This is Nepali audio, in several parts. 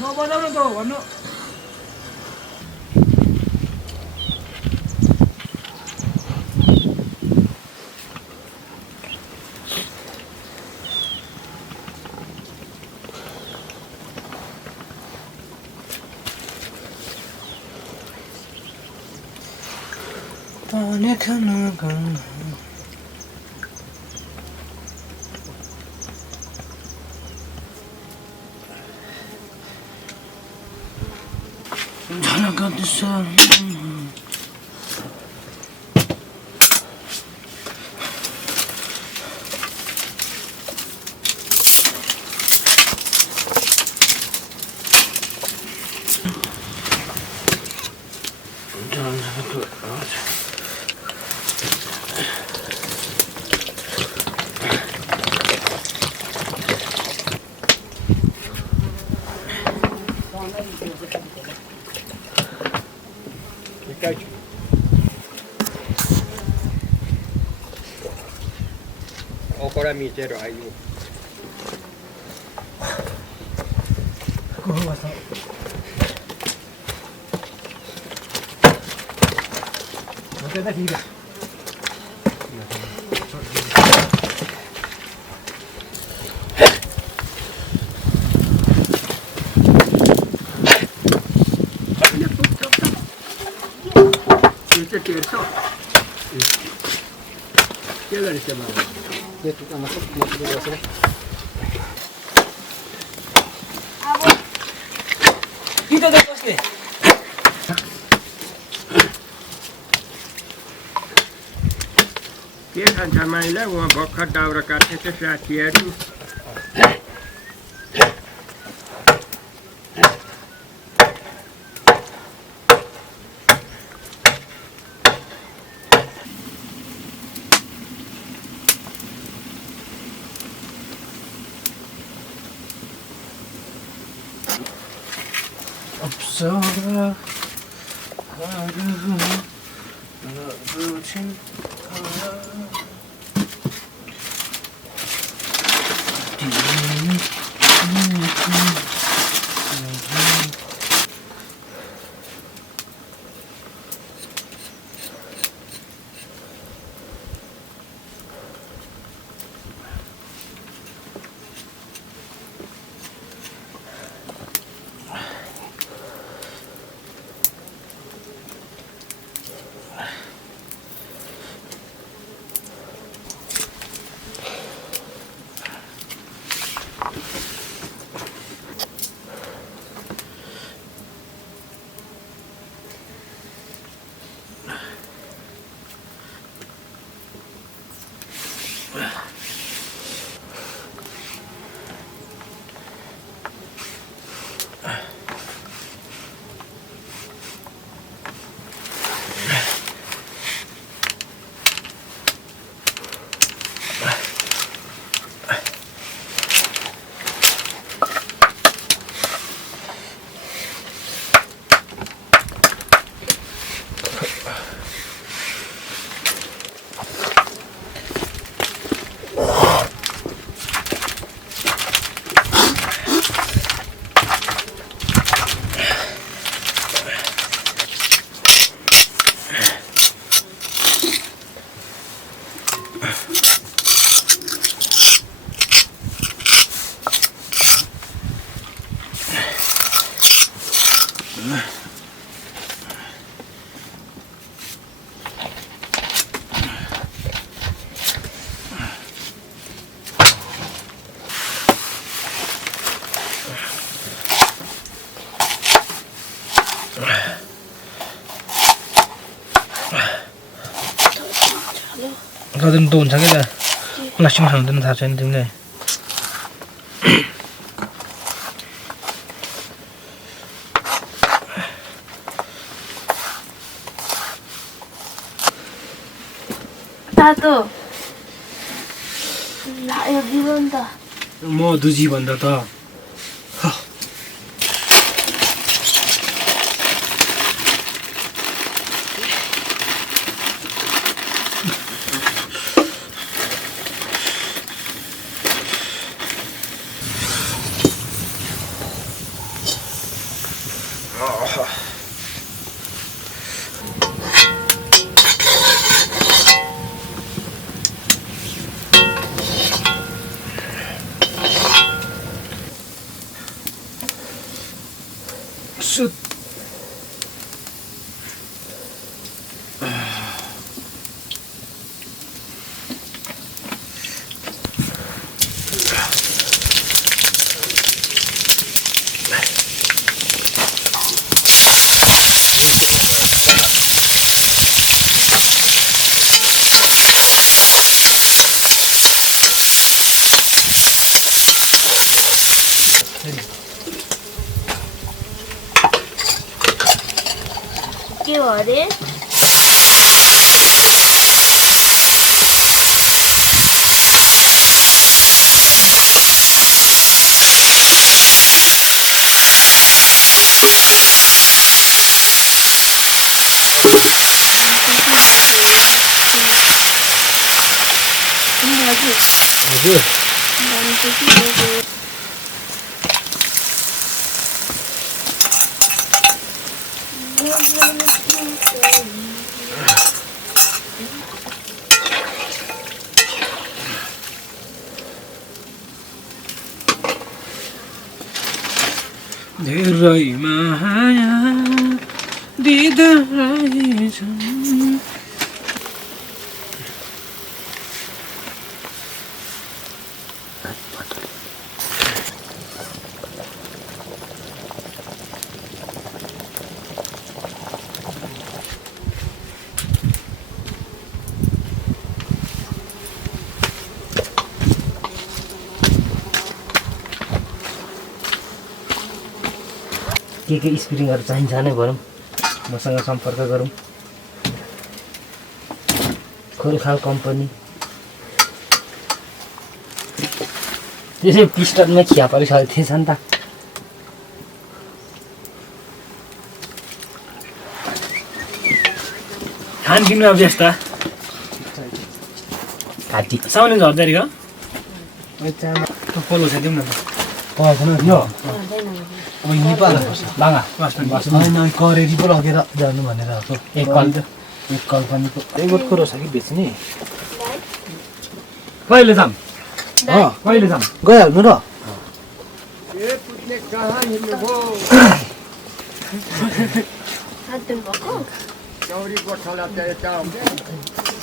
नबजाउनु त भन्नु पानी खाना गाना झलक दिशा Ora misero ayu. को बस ओके त ठीक है Este terzo. ¿Qué le dice mamá? De tu cama, no te lo hacer. कितो त कसले के खान्छ माइला उहाँ भर्खर दाउरा काटेछ साथीहरू अप्सरा गर्दैन त हुन्छ कि त प्लास्टिक खाँदैन थाहा छैन तिमीलाई तातो लाग्यो जीवन त म दुजी भन्दा त अरे हजुर धेरै माया दिँदा रहेछन् के स्प्रिङहरु चाहिन्छ नै गरौँ मसँग सम्पर्क गरौँ खोलखाल कम्पनी त्यसै पिस्टनमा खिया परिसकेको थिएछ नि त खानपिनमा व्यस्त घाँटी साउने झर्दै हो पोलो छ दिउँ न यो अब नेपाल बाङ्गा होइन करेरी पो लगेर जानु भनेर एक कल पनि एक गोठको रहेछ कि बेच्ने कहिले जाम कहिले जाम गइहाल्नु र ए पुत्ने कहाँ हिँड्नुभयो हात धुनुभएको चौरी गोठाला चाहिँ यता आउँछ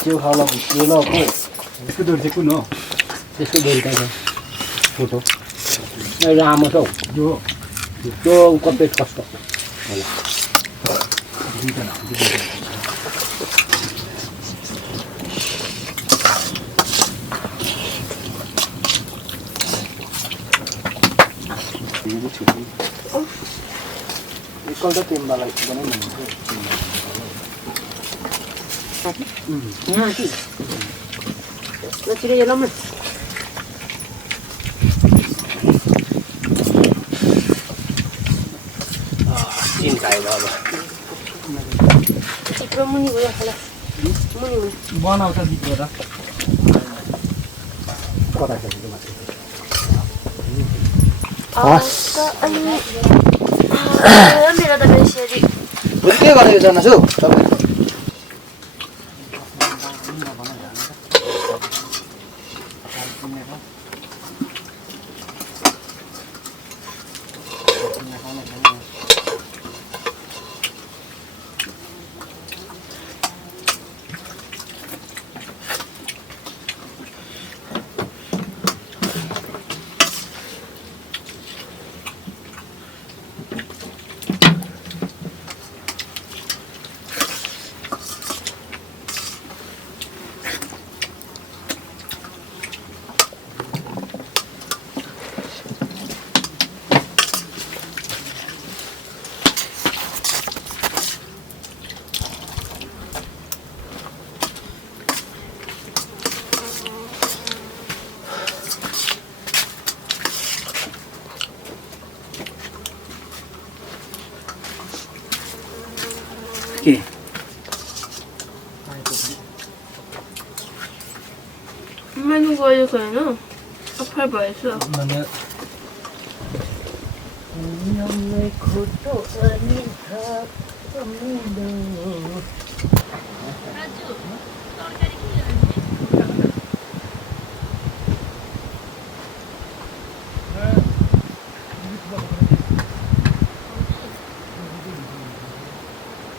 त्यो खाला भित्यो ल को त्यसको दोरी चाहिँ कुन हो त्यसको दोरी कहाँ छ फोटो लामो छ हौ त्यो कपेट कस्तो होला एकल त तेम्बालाई बनाउनु चिरै हेरौँ न चिन खायो अब चिप्रो मुनि गयो होला मुनि बनाउँछ भित्र त कता छ अनि मेरो त बेसरी के गरेको जानुहोस् हौ तपाईँ के मैले गएको होइन अफर भएछ भने खोटो